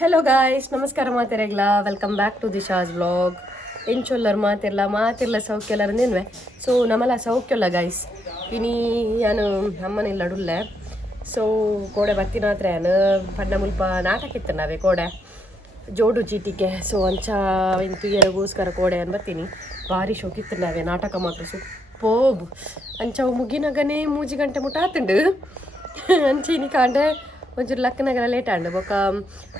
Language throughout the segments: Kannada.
ಹಲೋ ಗಾಯ್ಸ್, ನಮಸ್ಕಾರ ಮಾತೆರೆಗ್ಲ. Welcome back to Disha's vlog. ಎಂಚೊಲ್ಲರು ಮಾತಿರ್ಲ ಸೌಖ್ಯಲ್ಲರು ನಿನ್ವೆ. ಸೊ ನಮ್ಮಲ್ಲ ಸೌಖ್ಯಲ್ಲ ಗಾಯ್ಸ್. ಇನಿ ನಾನು ಅಮ್ಮನೆಲ್ಲ ಅಡುಲ್ಲೆ. ಸೊ ಕೋಡೆ ಬತ್ತಿನ ಹತ್ರ ಏನು ಪಂಡ ಮುಲ್ಪ ನಾಟಕ ಇತ್ತು ನಾವೇ ಕೋಡೆ ಜೋಡು ಚೀಟಿಕೆ. ಸೊ ಅಂಚ ಇಂತು ಎರಗೋಸ್ಕರ ಕೋಡೆ ಅನ್ ಬರ್ತೀನಿ. ಭಾರಿ ಶೋಕಿತ್ತು ನಾವೇ ನಾಟಕ ಮಾತ್ರ ಸೂಪೋಬ್. ಅಂಚ ಮುಗಿನಗನೇ 3 ಗಂಟೆ ಮುಟ್ಟ ಆತುಂಡು ಅಂಚಿನಿ ಕಾಂಡೆ ಒಂಚೂರು ಲಕ್ಕನಾಗೆಲ್ಲ ಲೇಟ್ ಆಂಡು ಬೊಕ್ಕ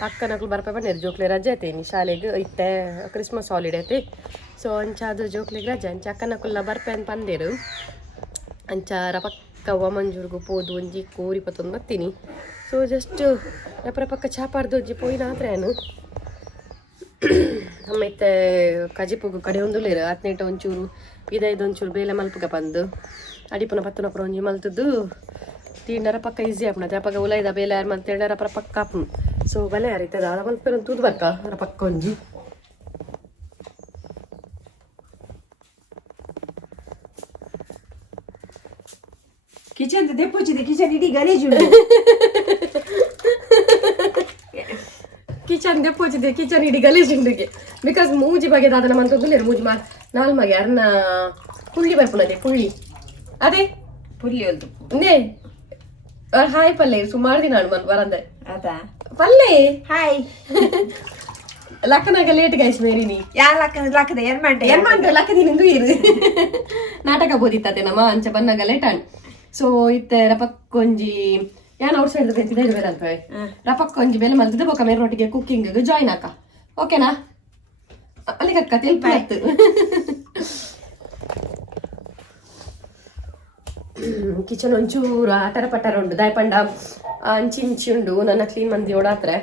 ಅಕ್ಕನಕ್ಲು ಬರ್ಪ ಬಂದಿರು ಜೋಕ್ಲೆ ರಜೆ ಐತೇನಿ ಶಾಲೆಗೆ ಇತ್ತೆ ಕ್ರಿಸ್ಮಸ್ ಹಾಲಿಡೇ ಐತಿ. ಸೊ ಅಂಚ ಅದು ಜೋಕ್ಲಿಗೆ ರಜೆ ಅಂಚ ಅಕ್ಕನಕ್ಲ ಬರ್ಪೆ ಅಂತ ಬಂದಿರು ಅಂಚ ರಪಕ್ಕ ಮಂಜೂರ್ಗು ಪೋದು ಒಂಜಿ ಕೋರಿ ಪತ್ತೊಂದು ಬರ್ತೀನಿ. ಸೊ ಜಸ್ಟ್ ರಪಕ್ಕ ಚಾಪಾಡ್ದು ಒಂಜಿ ಪೋಯಿನ ಆದ್ರೆ ಏನು ಅಮ್ಮ ಇತ್ತೆ ಕಜಿಪುಗು ಕಡೆ ಒಂದುಲೇರು ಹತ್ನೇಟ ಒಂಚೂರು ಇದೊಂಚೂರು ಬೇಲೆ ಮಲ್ಪಗ ಬಂದು ಅಡಿಪುನ ಪತ್ತನಪುರ ಒಂಜಿ ಮಲ್ತದ್ದು ತೀಂಡರ ಪಕ್ಕ ಈಸಿ ಆಪುಣತೆ ಅಪ್ಪಗ ಉಲೈದ ಬೇಲೆ ಯಾರು ಮಂತೇಂಡರ ಪಕ್ಕ ಆಪುಣು. ಸೊ ಬಲೆ ಯಾರಿತದ ಅದ ಮಲ್ಪೇರ ತೂದು ಬರ್ಕ ಅರ ಪಕ್ಕ ಒಂಜಿ ಕಿಚನ್ ದೆಪ್ಪೊಚ್ಚಿದೆ. ಕಿಚನ್ ಇಡೀ ಗಲೀಜು ಕಿಚನ್ ದೆಪ್ಪೊಚ್ಚಿದೆ. ಕಿಚನ್ ಇಡೀ ಗಲೀಜುಂಡಿಗೆ ಬಿಕಾಸ್ ಮೂಜಿ ಬಗೆದ ಅದನ್ನ ಮಂತೊಂದುಲೇರು ಮೂಜಿ ನಾಲ್ಮಗೆ ಅರ್ನ ಪುಳ್ಳಿ ಬರ್ಪುನದೆ ಪುಳ್ಳಿ ಅದೇ ಪುಲ್ಲಿ ಹೊಲ್ದು ನೇ ಹಾಯ್ ಪಲ್ಲೆ ಸುಮಾರು ದಿನ ಅಣ್ಣ ಬರಂದೆ ಅದಾ ಪಲ್ಲೆ ಹಾಯ್ ಲಕ್ಕನಾಗ ಲೇಟ್ ಗಾಯ್ಸ್ ಮೇರಿನಿ ಯಾ ಲಕ್ಕದ ಏನ್ ಮಾಡ್ರೆ ಲಕ್ಕದಿ ನಿಂದು ಇರು ನಾಟಕ ಬೋದಿತ್ತತೆ ನಮ್ಮ ಅಂಚ ಬನ್ನಾಗ ಲೇಟ್ ಅಣ್ಣ. ಸೊ ಇತ್ತೆ ರಪಕ್ಕೊಂಜಿ ಯಾನ್ ಔಟ್ ಸೈಡ್ ಬೇಕಿದೆ ಬೇರಂತ ರಪಕ್ಕೊಂಜಿ ಬೇಲೆ ಮಲ್ತದೆ ಬೊಕ್ಕ ಮೇರೊಟ್ಟಿಗೆ ಕುಕ್ಕಿಂಗ್ ಜಾಯ್ನ್ ಆಕ ಓಕೆನಾ ಅಲ್ಲಿ ಕಕ್ಕ ತಿಲ್ಪ ಆಯ್ತು. ಕಿಚನ್ ಒಂಚೂರು ಆಟರ ಪಟ್ಟಾರ ಉಂಡು ದಾಯಪಂಡ ಅಂಚಿ ಉಂಡು ನನ್ನ ಕ್ಲೀನ್ ಮಂದಿ ಓಡಾತ್ರೆ.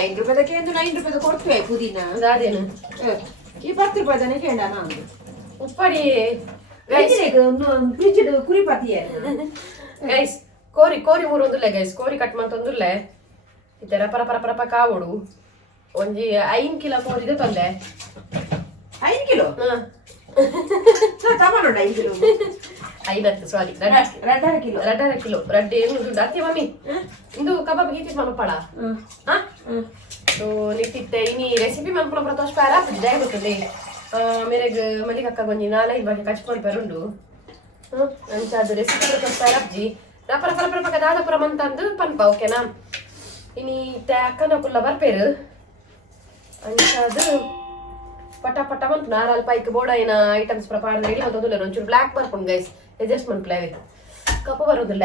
₹5 ಎಂದು ₹9 ಕೊಡ್ತೇವೆ ಪುದೀನ ಅದೇನು ಈ ₹10 ಕೇಳ ನಾನು ಉಪ್ಪಡಿ ಫ್ರಿಜ್ ಕುರಿಪತಿಯ ಗೈಸ್ ಕೋರಿ ಮೂರೊಂದುಲ್ಲೆ ಗೈಸ್ ಕೋರಿ ಕಟ್ ಮಂತೊಂದುಲ್ಲೆ ಇತ್ತೆ ರಪ ರಪ ರಪ ರಪ ಕಾವೋಡು ಒಂಜಿ 5 ಕಿಲೋ ಕೋರಿದು ತೊಂದೆ 5 ಕಿಲೋ ತಗೊಂಡ 5 ಕಿಲೋ 50 ಸಾರಿ 2 ಕಿಲೋ ರಡ್ಡೆ ಏನು ಅತ್ತೆ ಮಮ್ಮಿ ಇಂದು ಕಬಾಬ್ ಹೀತಿ ಮನಪಡ ಸೊ ನಿಟ್ಟಿತ್ತೆ ಇನಿ ರೆಸಿಪಿ ಮನ್ಪುಣ ಪ್ರತೋಷ್ ಪಾರ ಜೈ ಗೊತ್ತದೆ ಮೇರೆಗ್ ಮಲ್ಲಿಗೆ ಅಕ್ಕ ಗೊಂಜಿ 4-5 ಬಾರಿ ಕಚ್ಕೊಂಡು ಬರುಂಡು ಅಂಚ ಅದು ರೆಸಿಪಿ ಪ್ರತೋಷ್ ಪಾರ ಅಜ್ಜಿ ರಪ ರಪ ರಪ ರಪ ದಾದಪುರ ಮಂತಂದು ಪನ್ಪ ಓಕೆನಾ. ಇನಿ ಇತ್ತೆ ಅಕ್ಕನ ಕುಲ್ಲ ಬರ್ಪೇರು ಅಂಚ ಅದು ಪಟ ಪಟ ಮಂತ್ ನಾಲ್ ಪೈಕ್ ಬೋರ್ಡ್ ಐನ ಐಟಮ್ಸ್ ಪ್ರಪಾರ ರೆಡಿ ಮಂತೊಂದುಲ್ಲೆ ಒಂಚೂರು ಬ್ಲಾಕ್ ಬರ್ಪುಂಡು ಗೈಸ್ ಅಡ್ಜಸ್ಟ್ಮೆಂಟ್ ಪ್ಲೇ ಆಯ್ತು ಕಪ್ಪು ಬರೋದಿಲ್ಲ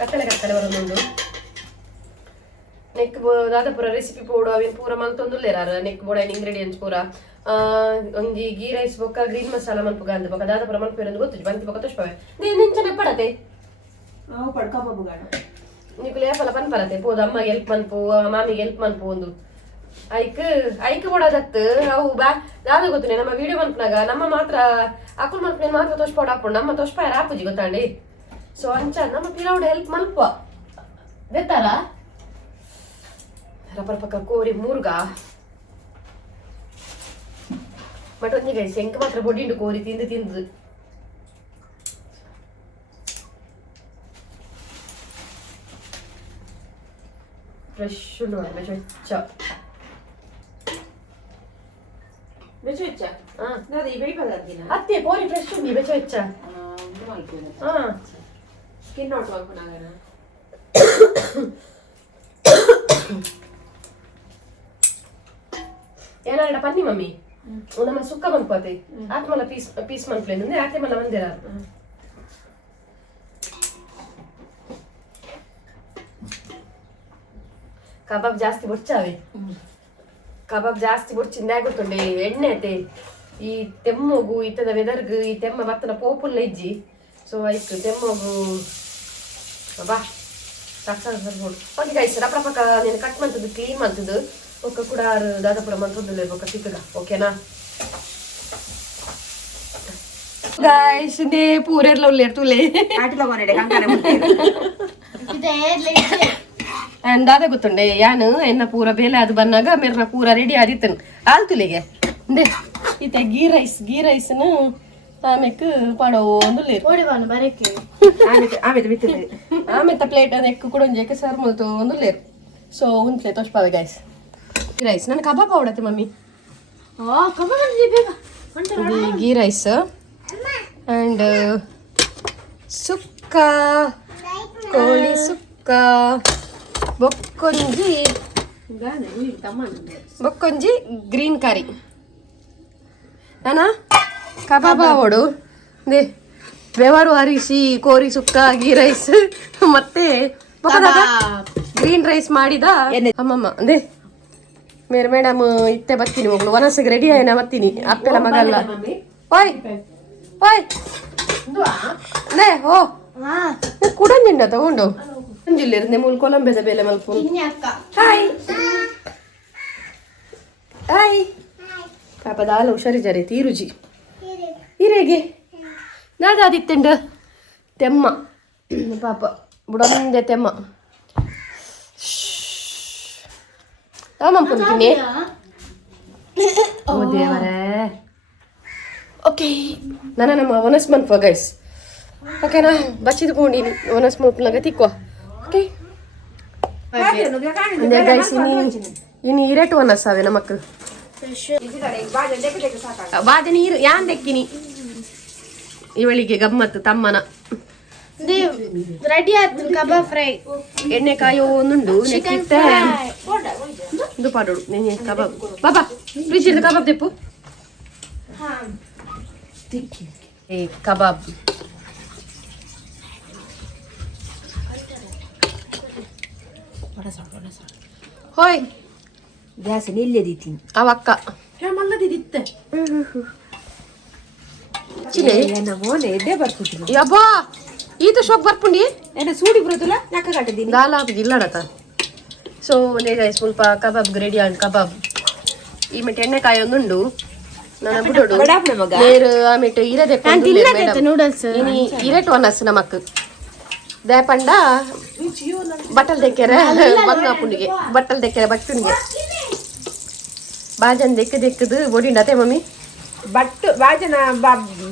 ಕತ್ತಲೆ ಬರೋದೊಂದು ನೆಕ್ ದಾದಪುರ ರೆಸಿಪಿ ಪೋಡು ಅವೇನು ಪೂರ ಮಂತೊಂದುಲ್ಲೇರಾರ ನೆಕ್ ಬೋರ್ಡ್ ಐನ ಇಂಗ್ರೀಡಿಯೆಂಟ್ಸ್ ಪೂರ ಒಂಜಿ ಗೀ ರೈಸ್ ಬೊಕ್ಕ ಗ್ರೀನ್ ಮಸಾಲ ಮನ್ಪುಗ ಅಂದ ಬೊಕ್ಕ ದಾದಪುರ ಮನ್ಪೇರೊಂದು ಗೊತ್ತು ಬಂತಿ ಬೊಕ್ಕ ತುಷ್ಪವೆ ನಿಂಚನೆ ಪಡತೆ ಅವು ಪಡ್ಕಬುಗಾಡ ನೀವು ಲೇಪಲ ಪನ್ಪರತೆ ಪೋದು ಅಮ್ಮಗೆ ಹೆಲ್ಪ್ ಮನ್ಪು ಮಾಮಿಗೆ ಹೆಲ್ಪ್ ಮನ್ಪು ಒಂದು ಐಕ್ ಕೊಡೋದತ್ತು ಅವು ದಾದ ಗೊತ್ತುನೆ ನಮ್ಮ ವಿಡಿಯೋ ಮನ್ಪನಾಗ ನಮ್ಮ ಮಾತ್ರ ಅಕ್ಕುಲ್ ಮನ್ಪನ ಮಾತ್ರ ತೋಷ್ಪಾಡು ಹಾಕೊಂಡು ನಮ್ಮ ತೋಷ್ಪಾಯ ಆಪುಜಿ ಗೊತ್ತಾಂಡಿ. ಸೊ ಅಂಚ ನಮ್ಮ ಪಿರೌಡ್ ಹೆಲ್ಪ್ ಮಲ್ಪ ಬೆತ್ತಾರ ರಪರ ಪಕ್ಕ ಕೋರಿ ಮೂರ್ಗ ಬಟ್ ಒಂದಿಗೆ ಶಂಕ ಮಾತ್ರ ಬೊಡಿಂಡು ಕೋರಿ ತಿಂದು ಫ್ರೆಶ್ ಉಂಡು ಬೆಚ್ಚ ಬೆಚ್ಚ ನಾದಿ ಬೇಯಿಪದಂತಿನ ಅತ್ತೆ ಕೋರಿ ಫ್ರೆಶ್ ಉಂಡಿ ಬೆಚ್ಚ ಸ್ಕಿನ್ ಔಟ್ ಮಾಡ್ಕೊಂಡಾಗನ ಏನಾಡ ಪನ್ನಿ ಮಮ್ಮಿ ನಮ್ಮ ಸುಕ್ಕ ಮನ್ಪೋತೆ ಆತ್ಮಲ ಪೀಸ್ ಪೀಸ್ ಮನ್ಪ್ಲೇನು ಆತೆ ಮಲ್ಲ ಮಂದಿರ ಕಬಾಬ್ ಜಾಸ್ತಿ ಬೊಚ್ಚಾವೆ ಕಬಾಬ್ ಜಾಸ್ತಿ ಬೊಚ್ಚಿಂದ ಗೊತ್ತುಂಡೆ ಎಣ್ಣೆ ಐತೆ ಈ ತೆಮ್ಮಗು ಇತ್ತದ ವೆದರ್ಗು ಈ ತೆಮ್ಮ ಬತ್ತನ ಪೋಪುಲ್ಲ ಇಜ್ಜಿ ಸೊ ಆಯ್ತು ತೆಮ್ಮಗು ಬಾ ಸಾಕು ಓಕೆ ಗೈಸ್ ರಪ್ಪ ಪಕ್ಕ ನೀನು ಕಟ್ ಮಾಡ್ತದ್ದು ಕ್ಲೀನ್ ಮಾಡ್ತದ್ದು ಒಕ್ಕ ಕೂಡ ದಾದಾಪುರ ಮಂತ್ರದಲ್ಲಿ ಇರ್ಬೇಕು ಸಿಕ್ಕಗ ಓಕೆನಾ ಗೈಸ್ ನೇ ಪೂರೆರ್ಲ ಉಲ್ಲೇರ್ ತುಲೆ ಆಟಿ ತಗೊಂಡೆ ಕಂಕನೆ ಅಂಡ್ ದಾದ ಗೊತ್ತುಂಡೆ ಯಾನು ಎನ್ನ ಪೂರ ಬೇಲೆ ಅದು ಬಂದಾಗ ಮೇರ್ನ ಪೂರ ರೆಡಿ ಆದಿತ್ತನು ಆಲ್ ತುಲೆಗೆ ಅಂದೆ ಈತ ಗೀ ರೈಸ್ನು ಆಮೇಲೆ ಪಡೋ ಒಂದುಲ್ಲೇರು ಆಮೇಲೆ ಪ್ಲೇಟ್ ಅದು ಎಕ್ಕು ಕೂಡ ಒಂಜಕ್ಕೆ ಸರ್ವ್ ಮಲ್ತು ಒಂದುಲ್ಲೇರು ಸೊ ಉಂತ್ಲೆ ತೋಷ್ಪಾವೆ ಗೈಸ್ ಗೀ ರೈಸ್ ನನ್ನ ಕಬಾಬ್ ಅವಡತ್ತೆ mummy ghee rice and sukka ಕೋಳಿ ಸುಕ್ಕ ಬೊಕ್ಕೊಂಜಿ ಗ್ರೀನ್ ಕರಿ ನಾನ ಕಬಾಬ ಅವಡು ದೇ ಬೆವರು ಹರಿಸಿ ಕೋರಿ ಸುಕ್ಕ ಗೀ ರೈಸ್ ಮತ್ತೆ ಗ್ರೀನ್ ರೈಸ್ ಮಾಡಿದ ಅಮ್ಮಮ್ಮ ಅಂದೆ ಮೇರೆ ಮೇಡಮ್ ಇತ್ತೆ ಬರ್ತೀನಿ ಹೋಗ್ಲು ಒನಸಿಗೆ ರೆಡಿ ಆಯ್ನ ಬರ್ತೀನಿ ಅಪ್ಪೆಲ್ಲ ಮಗಲ್ಲ ಓಯ್ ಓಯ್ ನೇ ಓ ಕುಡಂಜಿಂಡ ತಗೊಂಡು ಕುಂಜಿಲ್ಲಿರ್ದೆ ಮೂಲ ಕೊಲಂಬೆದ ಬೇಲೆ ಮಲ್ಪು ಹಾಯ್ ಹಾಯ್ ಪಾಪ ದಾಲ ಹುಷಾರಿದ್ದಾರೆ ತೀರುಜಿ ಹಿರೇಗೆ ನಾದಾದಿತ್ತಂಡ ತೆಮ್ಮ ಪಾಪ ಬುಡಂದೆ ತೆಮ್ಮ ಮನ್ಪುಂತೀನಿ ಓ ದೇವರೇ ಓಕೆ ನನ್ನ ನಮ್ಮ ಒನಸ್ ಮನ್ಪ ಗೈಸ್ ಓಕೆನಾ ಬಚ್ಚಿದ ಕೊಂಡೀನಿ ಒನಸ್ ಮನ್ಪನಾಗ ತಿಕ್ಕೋ ಓಕೆ ಗೈಸ್ ಇನ್ನು ಇರೇಟು ಒನಸ್ ಅವೆ ನಮಕ್ ಬಾದೆ ನೀರು ಯಾನ್ ದೆಕ್ಕಿನಿ ಇವಳಿಗೆ ಗಮ್ಮತ್ತು ತಮ್ಮನ ರೆಡಿ ಆಯ್ತು ಕಬಾಬ್ ಫ್ರೈ ಎಣ್ಣೆ ಕಾಯೋ ಒಂದುಂಡು ನೆಕ್ಕಿತ್ತೆ ಇದು ಪಾಡೋಡು ನೆನೆ ಕಬಾಬ್ ಬಾಬಾ ಫ್ರಿಜ್ ಇರ್ದು ಕಬಾಬ್ ತೆಪ್ಪು ಏ ಕಬಾಬ್ ಹೋಯ್ ಗ್ಯಾಸ್ ನಿಲ್ಲೆದಿತ್ತೀನಿ ಅವಕ್ಕ ಮಲ್ಲದಿತ್ತೆ ಮೋನೆ ಎಡ್ಡೆ ಬರ್ತಿದ್ರು ಯಬ್ಬಾ ಈತ ಶೋಕ್ ಬರ್ಪುಂಡಿ ಎನ್ನ ಸೂಡಿ ಬರೋದಿಲ್ಲ ಯಾಕೆ ಕಟ್ಟಿದ್ದೀನಿ ದಾಲ ಇಲ್ಲಡತ ಸೊ ನೇಗ ಸ್ವಲ್ಪ ಕಬಾಬ್ ರೆಡಿ ಆಗಿ ಕಬಾಬ್ ಈ ಮೆಟ್ ಎಣ್ಣೆ ಕಾಯಿ ಒಂದುಂಡು ನನ್ನ ಬಿಡೋಡು ನೀರು ಆಮೇಲೆ ಇರದೆ ನೂಡಲ್ಸ್ ಇರಟ್ ಒನಸ್ ನಮಕ್ ದೇಪಂಡ ಬಟ್ಟಲ್ ದೆಕ್ಕೆರೆ ಬಂಗ ಪುಂಡಿಗೆ ಬಟ್ಟಲ್ ದೆಕ್ಕೆರೆ ಬಟ್ಟುನಿಗೆ ಬಾಜನ್ ದೆಕ್ಕದು ಬೋಡಿಂಡತೆ ಮಮ್ಮಿ ಬಟ್ಟು ಬಾಜನ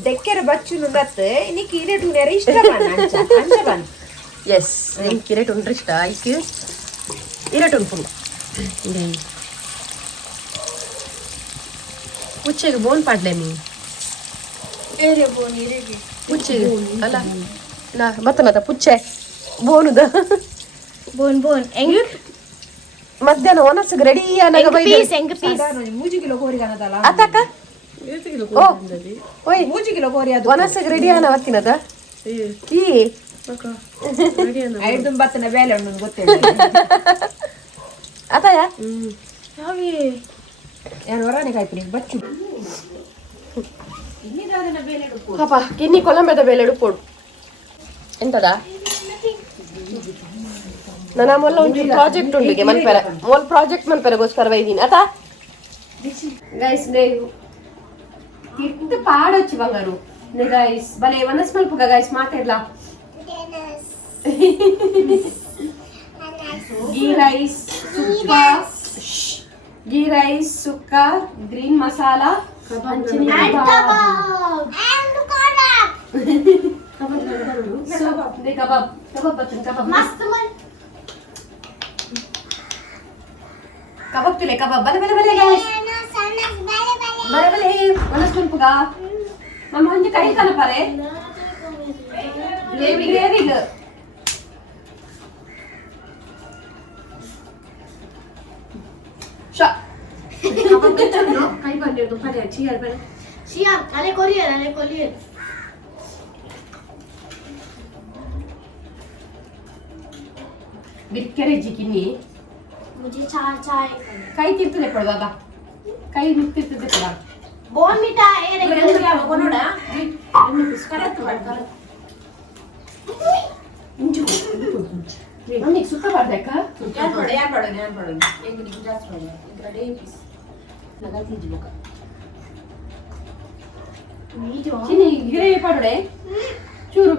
ದೆಕ್ಕೆರೆ ಬಚ್ಚು ನುಡತ್ತೆ ನಿಕ್ಕೆ ಇರೇಟು ನೆರೆ ಇಷ್ಟ ಬನ್ ಎಸ್ ನಿಂಗೆ ಇರೇಟ್ ಉಂಡ್ರೆ ಇಷ್ಟ ಐಕ್ ಇರೇಟ್ ಉಂಟು ಉಚ್ಚೆಗೆ ಬೋನ್ ಪಾಡ್ಲೆ ನೀ ಪುಚ್ಚೆಗೆ ಅಲ್ಲ ನಾ ಬತ್ತನತ ಪುಚ್ಚೆ ಬೋನುದ ಬೋನ್ ಹೆಂಗ್ ಮಧ್ಯಾಹ್ನ ಒನಸ್ಗೆ ರೆಡಿ ಅನ್ನಾಗ ಹೆಂಗ್ ಪೀಸ್ 3 ಕಿಲೋ ಕೋರಿ ಕಾಣದಲ್ಲ ಅತ್ತಕ್ಕ ಓ ಓಯ್ 3 ಕಿಲೋ ಕೋರಿ ಅದು ಒನಸ್ಗೆ ರೆಡಿ ಅನ್ನ ಅವತ್ತಿನದ ಈ ಐದು ಬತ್ತನ ಬೇಲೆ ಉಂಡು ಗೊತ್ತಿಲ್ಲ ಅತಯ ಯಾರು ಹೊರಾಣೆ ಕಾಯ್ತೀನಿ ಬಚ್ಚು ಪಾಪ ಕಿನ್ನಿ ಕೊಲಂಬೆದ ಬೇಲೆ ಉಡುಪೋಡು ಎಂತದ ನನ್ನ ಮೊಲ್ಲ ಒಂದು ಪ್ರಾಜೆಕ್ಟ್ ಉಂಡಿಗೆ ಮನ್ಪೆರ ಮೊಲ್ ಪ್ರಾಜೆಕ್ಟ್ ಮನ್ಪೆರಗೋಸ್ಕರ ಬೈದೀನಿ ಆತ ಗೈಸ್ ನೇ ಇಟ್ಟು ಪಾಡೊಚ್ಚಿ ಬಂಗಾರು ನೇ ಗೈಸ್ ಬಲೆ ವನಸ್ ಮಲ್ಪುಗ ಗೈಸ್ ಮಾತಾಡ್ಲಾ ಗೀ ರೈಸ್ ಸುಕ್ಕ ಗೀ ರೈಸ್ ಸುಕ್ಕ ಗ್ರೀನ್ ಮಸಾಲಾ ಹಂಚಿನಿ ಕಬಾಬ್ ಕಬಾಬ್ ಬರ್ತದೆ ಕಬಾಬ್ ಮಸ್ತ್ ಕಬಾಬ್ ತುಲೆ ಕಬಾಬ್ ಬಲೆ ಬಲೆ ಬಲೆ ಬಲೆ ಬಲೆ ಮನಸ್ ತುಲ್ಪುಗ ನಮ್ಮ ಒಂಜಿ ಕೈ ಕಲಪರೆ ಲೇವಿ ಗ್ರೇವಿಗ್ ಶಾ ಕಬಾಬ್ ಬಂದಿರೋ ತುಪ್ಪ ಚೀರ ಬೇಡ ಶಿಯಾ ಅಲೆ ಕೊರಿಯರ್ ಬಿಕ್ಕರೆ ಜಿಕಿನಿ मुझे चाय ಕೈ ತಿರ್ತದೆ ಕೊಡ ಬಾಬಾ ಕೈ ಮುಕ್ತಿರ್ತದೆ ಕೊಡ बोनविटा ए ನೋಡ ನನಗೆ ಸುತ್ತ ಬರ್ಬೇಕ ಯಾರು ಪಡೋದು ಹೆಂಗ್ ನೀವು ಜಾಸ್ತಿ ಮಾಡಿ ಇಂಗ್ರಡೇ ಪೀಸ್ ನಗತ್ತಿ ಬೋಕ ಚಿನ್ನಿ ಗ್ರೇವಿ ಪಾಡೋಡೆ ಚೂರು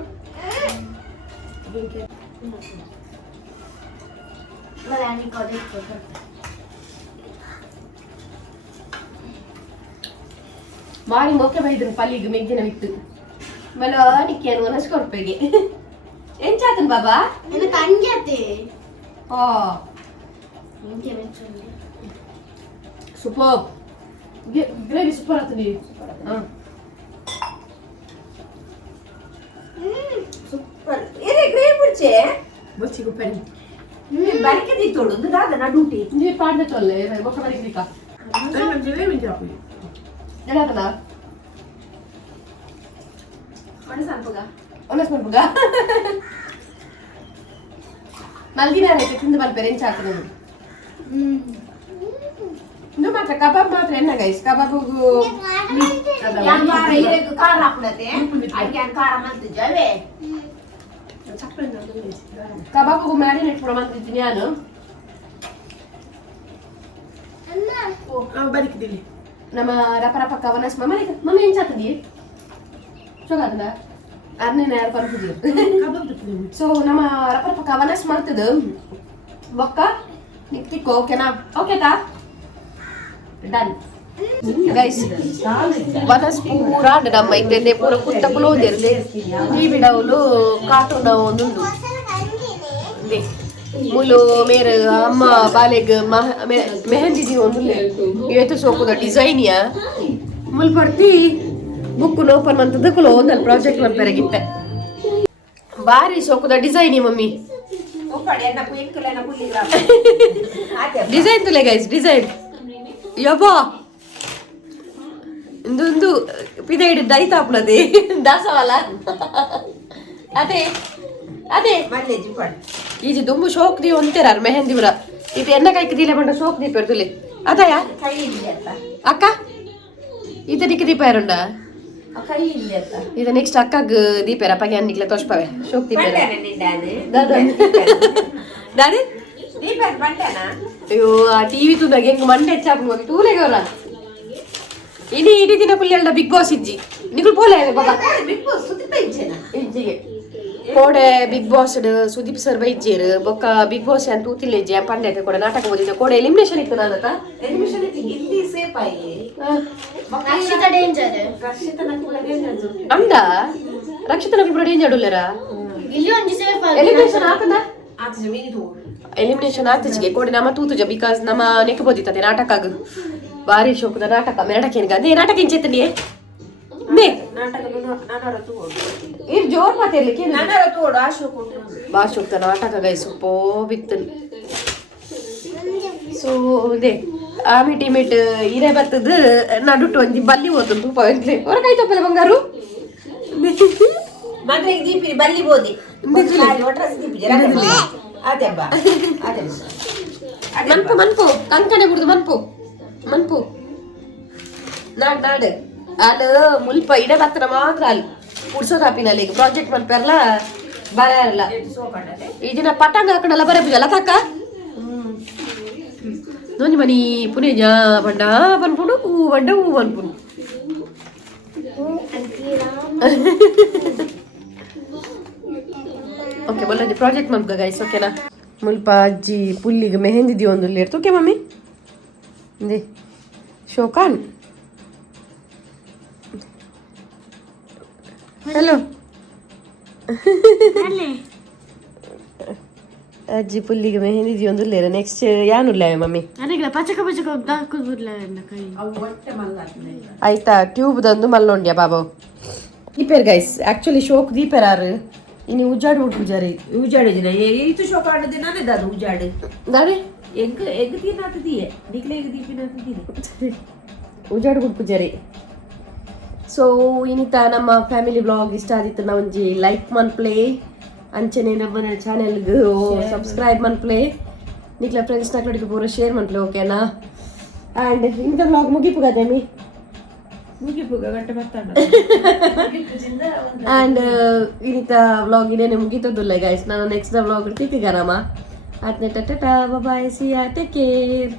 बिरयानी को देखो ಮಾರಿ ಮೊಕ್ಕೆ ಬೈದ್ರು ಪಲ್ಲಿಗೆ ಮೆಗ್ಗಿನ ಬಿತ್ತು ಮಲ ನಿಕ್ಕೇನು ಅನಸ್ಕೊರ್ಪೆಗೆ ಎಂಚಾತನ್ ಬಾಬಾ मैंने ತಂಗ್ಯಾತೆ ಆ ಇಂಕೆ ಮೆಚ್ಚುಂಡಿ ಸೂಪರ್ ಗ್ರೇವಿ ಸೂಪರ್ ಆಗ್ತದೆ ಸೂಪರ್ ಏನೇ ಗ್ರೇವಿ ಬಿಡ್ಚೆ ಬಚ್ಚಿ ಗುಪ್ಪನಿ ಬರಿಕೆ ದಿತ್ತೋಡು ದಾದ ನಡುಟಿ ನೀ ಪಾಡ್ದೆ ತೊಲ್ಲೆ ಮೊಕ್ಕ ಬರಿಕ ಗ್ರೇವಿ ಜಾಪು ಏನಾತನ ಒಣಸ ಅನ್ಪಗ ಒನಸ್ ಮಾಡ್ಬೋಗ ಮಲ್ದಿನ ಆಗೈತೆ ತಿಂದು ಬರ್ಬೇರೆ ಎಂಚಾತನ ಇದು ಮಾತ್ರ ಕಬಾಬ್ ಮಾತ್ರ ಎನ್ನ ಗೈಸ್ ಕಬಾಬ್ಗೂ ಯಾನ್ ಬಾರ ಇರೆಗ್ ಖಾರ ಹಾಕ್ನತೆ ಅದಕ್ಕೆ ಯಾನ್ ಖಾರ ಮಂತ್ ಜವೆ ಕಬಾಬ್ಗೂ ಮ್ಯಾರಿನೇಟ್ ಕೂಡ ಮಾಡ್ತಿದ್ದೀನಿ ನಾನು ಬರಿಕಿದಿಲ್ಲ ನಮ್ಮ ರಪ ಕವನಸ್ ಮಮ್ಮ ಎಂಚಾತದಿ ಚೋಗಾತದ ಅರ್ನೇನ ಯಾರು ಕನ್ಫ್ಯೂಸ್ ಸೊ ನಮ್ಮ ರಪ ಕವನಸ್ ಮಾಡ್ತದ ಬೊಕ್ಕ ನಿಕ್ತಿಕ್ಕೋ ಓಕೆನಾ ಓಕೆತಾ ಡನ್ ಗೈಸ್ ವನಸ್ ಪೂರ ನಮ್ಮ ಇದ್ದೆ ಪೂರ ಕುತ್ತ ಕುಲೋದಿರ್ಲಿ ಈ ಬಿಡವಲು ಕಾಟೂನ ಒಂದುಂಡು ಮುಲು ಮೇರ ಅಮ್ಮ ಬಾಲೆಗ್ ಮೆಹಂದಿ ದಿ ಒಂದು ಏತು ಸೋಕುದ ಡಿಸೈನಿಯ ಮುಲ್ ಪಡ್ತಿ ಬುಕ್ ಓಪನ್ ಮಂತದ ಕುಲ ಒಂದಲ್ ಪ್ರಾಜೆಕ್ಟ್ ಮನ್ಪೆರಗಿತ್ತೆ ಬಾರಿ ಸೋಕುದ ಡಿಸೈನಿ ಮಮ್ಮಿ ಡಿಸೈನ್ ತುಲೆ ಗೈಸ್ ಡಿಸೈನ್ ಯಬ್ಬಾ ಇಂದೊಂದು ಪಿದೆ ಹಿಡಿದು ದೈತಾಪ್ಲದೆ ದಾಸವಾಲ ಅದೇ ಅದೇ ಮಲ್ಲೆ ಜಿಪಡ್ ಈಜಿ ದುಂಬು ಶೋಕ್ ದಿ ಒಂತೆರಾರ್ ಮೆಹಂದಿ ಬರ ಇದು ಎನ್ನ ಕೈಕ್ ದಿಲೆ ಬಂಡ ಶೋಕ್ ದೀಪ ಇರ್ತುಲೆ ಅದಯ ಕೈ ಇಲ್ಲಿ ಅಂತ ಅಕ್ಕ ಇದು ನಿಕ್ಕ ದೀಪ ಇರುಂಡ ಕೈ ಇಲ್ಲಿ ಅಂತ ಇದು ನೆಕ್ಸ್ಟ್ ಅಕ್ಕಗ್ ದೀಪ ಇರ ಪಗೆ ಅನ್ನಿಕ್ಲೆ ತೋಷ್ಪವೆ ಶೋಕ್ ದೀಪ ಇರ. ದಾದಿ ದೀಪ ಬಂಡನ ಅಯ್ಯೋ ಆ ಟಿವಿ ತುದಾಗ ಹೆಂಗ್ ಮಂಡೆ ಹೆಚ್ಚಾಕ್ ನೋಡಿ ತೂಲೆಗೆ ಅವ್ರ ಇಡೀ ದಿನ ಪುಲ್ಲೆಲ್ಲ ಬಿಗ್ ಬಾಸ್ ಇಜ್ಜಿ ನಿಗುಲ್ ಪೋಲೆ ಬಾಬಾ ಬಿಗ್ ಬಾಸ್ ಸುದ್ದಿ ಪೈಂಚೆನ ಇಜ್ಜಿಗೆ ಕೋಡೆ ಬಿಗ್ ಬಾಸ್ ಸುದೀಪ್ ಸರ್ ಬೈಜ್ಜೇರು ಬೊಕ್ಕ ಬಿಗ್ ಬಾಸ್ ಅಂತ ತೂತಿಲ್ಲ ಇಜ್ಜಿ ಪಂಡೆ ಕೂಡ ನಾಟಕ ಓದಿದ್ದೆ ಕೋಡೆ ಎಲಿಮಿನೇಷನ್ ಇತ್ತು ನಾನತ್ತ ಎಲಿಮಿನೇಷನ್ ಇತ್ತು ಗಿಲ್ಲಿ ಸೇಫ್ ಆಗಿ ರಕ್ಷಿತಾ ಡೇಂಜರ್ ರಕ್ಷಿತ ನಕ್ಕು ಅಂದ ರಕ್ಷಿತ ನಮಗೆ ಡೇಂಜರ್ ಉಳ್ಳರ ಇಲ್ಲಿ ಒಂಜಿ ಸೇಫ್ ಎಲಿಮಿನೇಷನ್ ಆತದ ಆತ ಜಮೀನು ತೋ ಎಲಿಮಿನೇಷನ್ ಆತಿಜಿಗೆ ಕೋಡೆ ನಮ್ಮ ತೂತುಜ ಬಿಕಾಸ್ ನಮ್ಮ ನೆಕ್ ಬೋದಿತ್ತದೆ ನಾಟಕ ಬಾರಿ ಶೋಕದ ನಾಟಕ ಮೆರಟಕ್ಕೆ ಅದೇ ನಾಟಕ ಇಂಚೆತ್ತನಿಯೇ ಮೇ ನಾಟಕ ನಾನರ ತೋ ಇರ್ ಜೋರ್ ಮಾತಿರ್ಲಿಕ್ಕೆ ನಾನರ ತೋಡು ಆಶು ಕೊಟ್ಟು ಭಾಷೆ ಹೋಗ್ತಾ ನಾಟಕ ಗೈಸು ಪೋ ಬಿತ್ತು ಸೊ ಇದೇ ಆಮಿಟ್ ಇಮಿಟ್ ಇರೇ ಬರ್ತದ ನಡುಟ್ಟು ಒಂಜಿ ಬಲ್ಲಿ ಹೋತು ತೂಪ ಎಂಟ್ಲೆ ಹೊರಕಾಯ್ತು ತಪ್ಪಲೆ ಬಂಗಾರು ಮದ್ರೆಗೆ ದೀಪಿರಿ ಬಲ್ಲಿ ಬೋದಿ ಒಟ್ರಸ್ ದೀಪಿರಿ ಅದೇ ಬಾ ಅದೇ ಮನ್ಪು ಮನ್ಪು ಕಂಕಣೆ ಬಿಡುದು ಮನ್ಪು ಮನ್ಪು ನಾಡ್ ಅಲ್ಲಿ ಮುಲ್ಪ ಇಡೇ ಬತ್ತನ ಮಾತ್ರ ಅಲ್ಲಿ ಉಡ್ಸೋದಾಪಿನಲ್ಲಿ ಪ್ರಾಜೆಕ್ಟ್ ಮಲ್ಪೆರ್ಲ ಬರಲ್ಲ ಇದನ್ನ ಪಟಾಂಗ ಹಾಕೊಂಡಲ್ಲ ಬರೇ ಬುಜಲ್ಲ ತಾಕ ನೋಂಜಿ ಮನಿ ಪುನೇಜ ಬಂಡ ಬನ್ಪುಡು ಹೂ ಬಂಡ ಹೂ ಬನ್ಪುಡು ಓಕೆ ಬಲ್ಲಂಜಿ ಪ್ರಾಜೆಕ್ಟ್ ಮಲ್ಕ ಗೈಸ್ ಓಕೆನಾ ಮುಲ್ಪ ಅಜ್ಜಿ ಪುಲ್ಲಿಗೆ ಮೆಹಂದಿ ದಿ ಒಂದು ಲೇರ್ತು ಓಕೆ ಮಮ್ಮಿ ದೇ ಶೋಕಾನ್ ಹಲೋ ಅಜ್ಜಿ ಪುಲ್ಲಿಗೆ ಮೆಹಂದಿ ದಿ ಒಂದು ಲೇರ ನೆಕ್ಸ್ಟ್ ಯಾನುಲ್ಲ ಮಮ್ಮಿ ಅರೆಗ್ಲ ಪಚಕ ದಾಕುದ್ಬಿಡ್ಲ ಕೈ ಆಯ್ತಾ ಟ್ಯೂಬ್ ದಂದು ಮಲ್ಲೊಂಡ್ಯ ಬಾಬು ದೀಪೇರ್ ಗೈಸ್ ಆಕ್ಚುಲಿ ಶೋಕ್ ದೀಪೇರಾರು ಇನ್ನು ಉಜ್ಜಾಡು ಬಿಟ್ಟು ಪೂಜಾರಿ ಉಜಾಡು ಜನ ಈತು ಶೋಕ ಆಡದೆ ನಾನೇ ದಾದು ಉಜಾಡು ದಾಡೆ ಎಗ್ ತಿನ್ನಾತಿದೀಯ ನಿಕ್ಲೆ ಎಗ್ ದೀಪಿನಾತಿದೀನಿ ಉಜಾಡ್ ಗುಡ್ಪುಜರಿ. ಸೊ ಇನ್ನಿತ ನಮ್ಮ ಫ್ಯಾಮಿಲಿ ಬ್ಲಾಗ್ ಇಷ್ಟ ಆದಿತ್ತು ನಾವು ಒಂಜಿ ಲೈಕ್ ಮನ್ಪ್ಲೇ ಅಂಚನೆ ನಮ್ಮ ಚಾನೆಲ್ಗೆ ಸಬ್ಸ್ಕ್ರೈಬ್ ಮನ್ಪ್ಲೇ ನಿಕ್ಲ ಫ್ರೆಂಡ್ಸ್ ನಕ್ಲಡಿಗೆ ಪೂರ ಶೇರ್ ಮನ್ಪ್ಲೇ ಓಕೆನಾ. ಆ್ಯಂಡ್ ಇಂಥ ಬ್ಲಾಗ್ ಮುಗಿಪು ಕದೇಮಿ ಆ್ಯಂಡ್ ಇನ್ನಿತ ಬ್ಲಾಗ್ ಇನ್ನೇನೆ ಮುಗಿತದಿಲ್ಲ ಗೈಸ್. ನಾನು ನೆಕ್ಸ್ಟ್ ಬ್ಲಾಗ್ ತಿಕ್ಕಿಗಾರಮ್ಮ. ಆತ್ನೆ tata bye see ya take care.